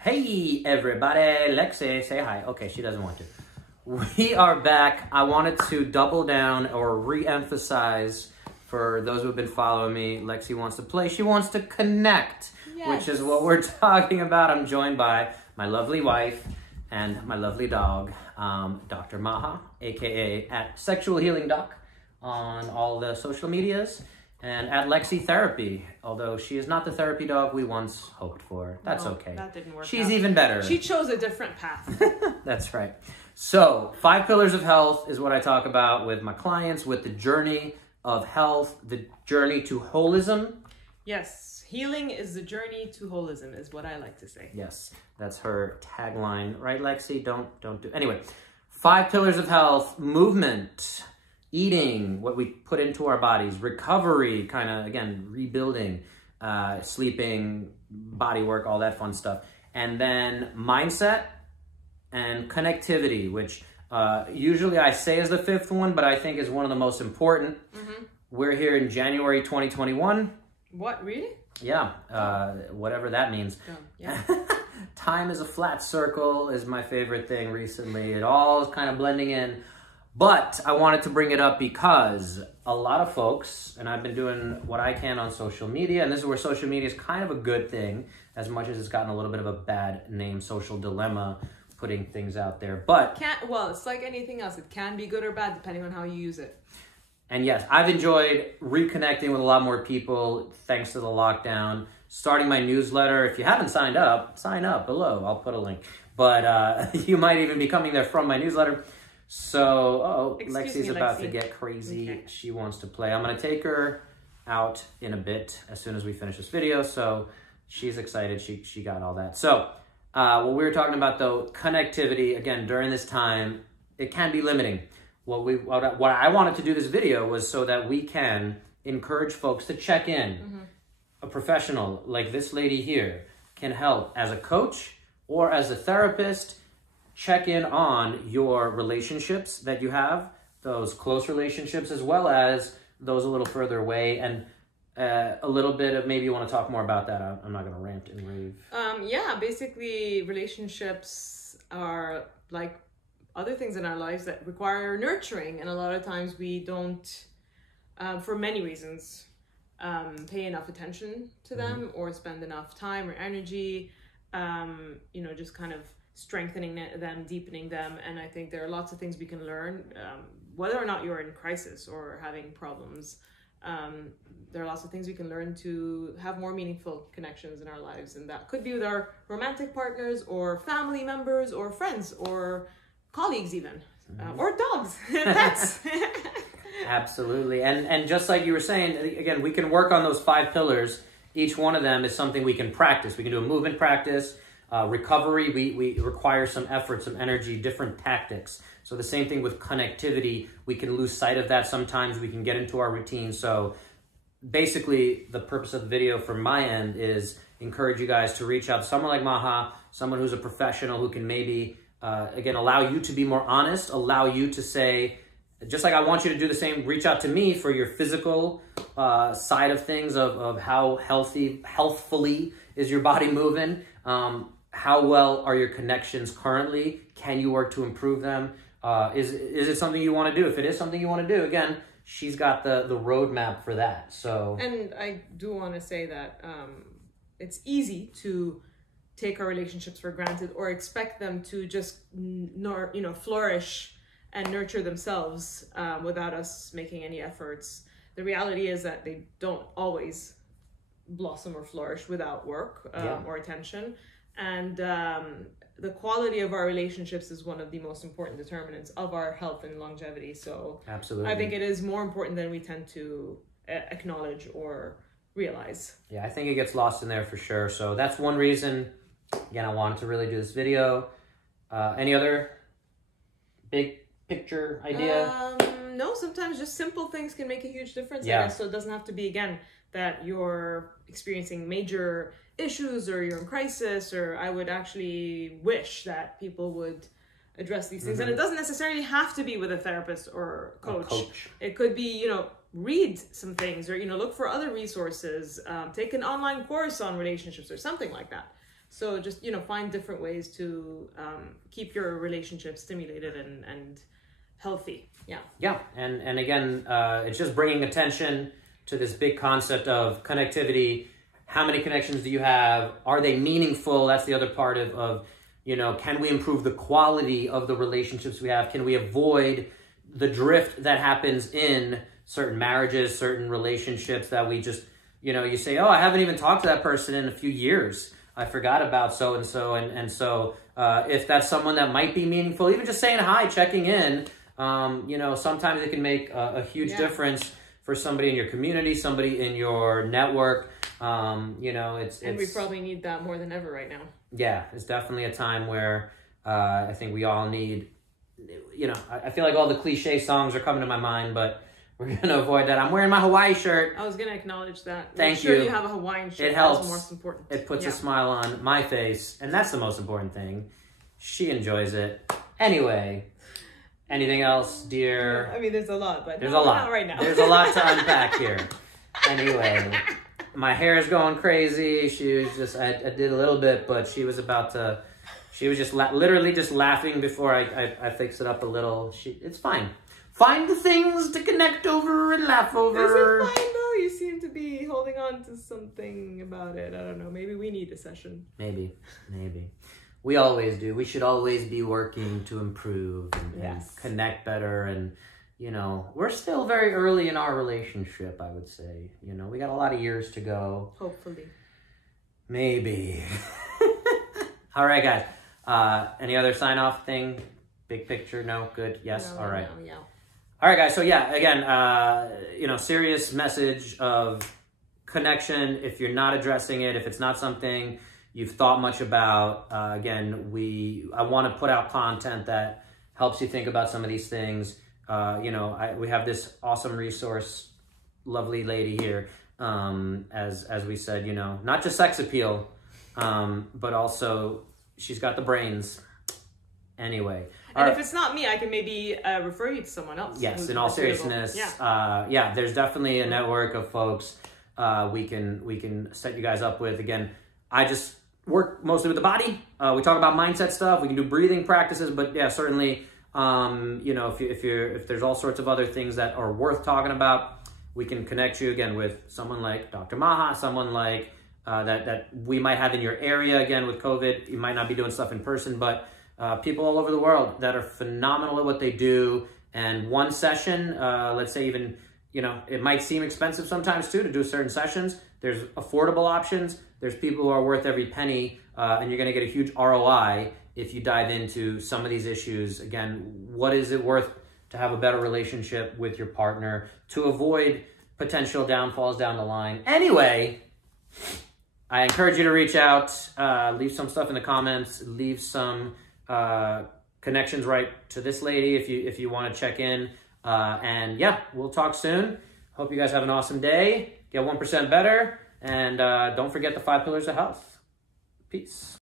Hey everybody, Lexi, say hi. Okay, she doesn't want to. We are back. I wanted to double down or re-emphasize for those who have been following me. Lexi wants to play. She wants to connect, which is what we're talking about. I'm joined by my lovely wife and my lovely dog, Dr. Maha, aka at Sexual Healing Doc on all the social medias. And at Lexi Therapy, although she is not the therapy dog we once hoped for. That's okay. That didn't work She's out. even better. She chose a different path. That's right. So, 5 pillars of health is what I talk about with my clients, with the journey of health, the journey to holism. Yes, healing is the journey to holism is what I like to say. Yes, that's her tagline. Right, Lexi? Don't do... Anyway, 5 pillars of health: movement, eating, what we put into our bodies, recovery, kind of, again, rebuilding, sleeping, body work, all that fun stuff. And then mindset and connectivity, which usually I say is the 5th one, but I think is one of the most important. Mm-hmm. We're here in January 2021. What, really? Yeah, whatever that means. Oh, yeah. Time is a flat circle is my favorite thing recently. It all is kind of blending in. But I wanted to bring it up because a lot of folks, and I've been doing what I can on social media, and this is where social media is kind of a good thing, as much as it's gotten a little bit of a bad name, social dilemma, putting things out there. But well, it's like anything else. It can be good or bad depending on how you use it. And yes, I've enjoyed reconnecting with a lot more people thanks to the lockdown. Starting my newsletter. If you haven't signed up, sign up below. I'll put a link. But you might even be coming there from my newsletter. So, Lexi's about to get crazy. Okay. She wants to play. I'm going to take her out in a bit as soon as we finish this video. So she's excited. She got all that. So what we were talking about, though, connectivity, again, during this time, it can be limiting. What I wanted to do this video was so that we can encourage folks to check in. Mm-hmm. A professional like this lady here can help as a coach or as a therapist. Check in on your relationships that you have, those close relationships, as well as those a little further away, and a little bit of, maybe you want to talk more about that. I'm not going to rant and rave. Yeah, basically relationships are like other things in our lives that require nurturing, and a lot of times we don't, for many reasons, pay enough attention to them or spend enough time or energy, just kind of strengthening them, deepening them. And I think there are lots of things we can learn, whether or not you're in crisis or having problems. There are lots of things we can learn to have more meaningful connections in our lives. And that could be with our romantic partners or family members or friends or colleagues even, or dogs, pets. Absolutely. And just like you were saying, again, we can work on those 5 pillars. Each one of them is something we can practice. We can do a movement practice. Recovery, we require some effort, some energy, different tactics. So the same thing with connectivity, we can lose sight of that sometimes. We can get into our routine. So basically, the purpose of the video from my end is encourage you guys to reach out to someone like Maha, someone who's a professional who can maybe, again, allow you to be more honest, allow you to say, just like I want you to do the same, reach out to me for your physical side of things, of how healthfully is your body moving. How well are your connections currently? Can you work to improve them? Is it something you want to do? If it is something you want to do, again, she's got the roadmap for that. So, and I do want to say that it's easy to take our relationships for granted or expect them to just flourish and nurture themselves without us making any efforts. The reality is that they don't always blossom or flourish without work or attention. And the quality of our relationships is one of the most important determinants of our health and longevity. So absolutely, I think it is more important than we tend to acknowledge or realize. Yeah, I think it gets lost in there for sure. So that's one reason, again, I wanted to really do this video. Any other big picture idea? No, sometimes just simple things can make a huge difference. Yeah. So it doesn't have to be, again, that you're experiencing major issues or you're in crisis, or I would actually wish that people would address these things. And it doesn't necessarily have to be with a therapist or coach. It could be, read some things or, look for other resources, take an online course on relationships or something like that. So just, find different ways to keep your relationship stimulated and healthy. Yeah. Yeah. And again, it's just bringing attention to this big concept of connectivity. How many connections do you have? Are they meaningful? That's the other part of can we improve the quality of the relationships we have? Can we avoid the drift that happens in certain marriages, certain relationships that we just, you say, oh, I haven't even talked to that person in a few years. I forgot about so-and-so. And so if that's someone that might be meaningful, even just saying hi, checking in, sometimes it can make a huge difference for somebody in your community, somebody in your network. And we probably need that more than ever right now. Yeah, it's definitely a time where I think we all need, I feel like all the cliche songs are coming to my mind, but we're going to avoid that. I'm wearing my Hawaii shirt. I was going to acknowledge that. Thank you. you. You have a Hawaiian shirt. It helps. That's most important. It puts a smile on my face, and that's the most important thing. She enjoys it. Anyway, anything else, dear? I mean, there's a lot, but there's a lot. Not right now. There's a lot to unpack here. Anyway, my hair is going crazy. She was just, I did a little bit, but she was just literally just laughing before I fix it up a little. It's fine. Find the things to connect over and laugh over. Is it fine though? You seem to be holding on to something about it. I don't know. Maybe we need a session. Maybe. We always do. We should always be working to improve and connect better. And, we're still very early in our relationship, I would say. We got a lot of years to go. Hopefully. Maybe. All right, guys. Any other sign-off thing? Big picture? No? Good? Yes? No, all right. No, yeah. All right, guys. So, again, serious message of connection. If you're not addressing it, if it's not something you've thought much about, again, I want to put out content that helps you think about some of these things. We have this awesome resource, lovely lady here, as we said, not just sex appeal, but also she's got the brains. Anyway. And if it's not me, I can maybe refer you to someone else. Yes, in all seriousness. There's definitely a network of folks we can set you guys up with. Again, I just work mostly with the body. We talk about mindset stuff. We can do breathing practices, but certainly, if there's all sorts of other things that are worth talking about, we can connect you again with someone like Dr. Maha, someone like that we might have in your area. Again, with COVID, you might not be doing stuff in person, but people all over the world that are phenomenal at what they do. And one session, let's say even, it might seem expensive sometimes too to do certain sessions. There's affordable options. There's people who are worth every penny, and you're going to get a huge ROI if you dive into some of these issues. Again, what is it worth to have a better relationship with your partner to avoid potential downfalls down the line? Anyway, I encourage you to reach out, leave some stuff in the comments, leave some connections right to this lady if you want to check in. And we'll talk soon. Hope you guys have an awesome day. Get 1% better. And don't forget the 5 pillars of health. Peace.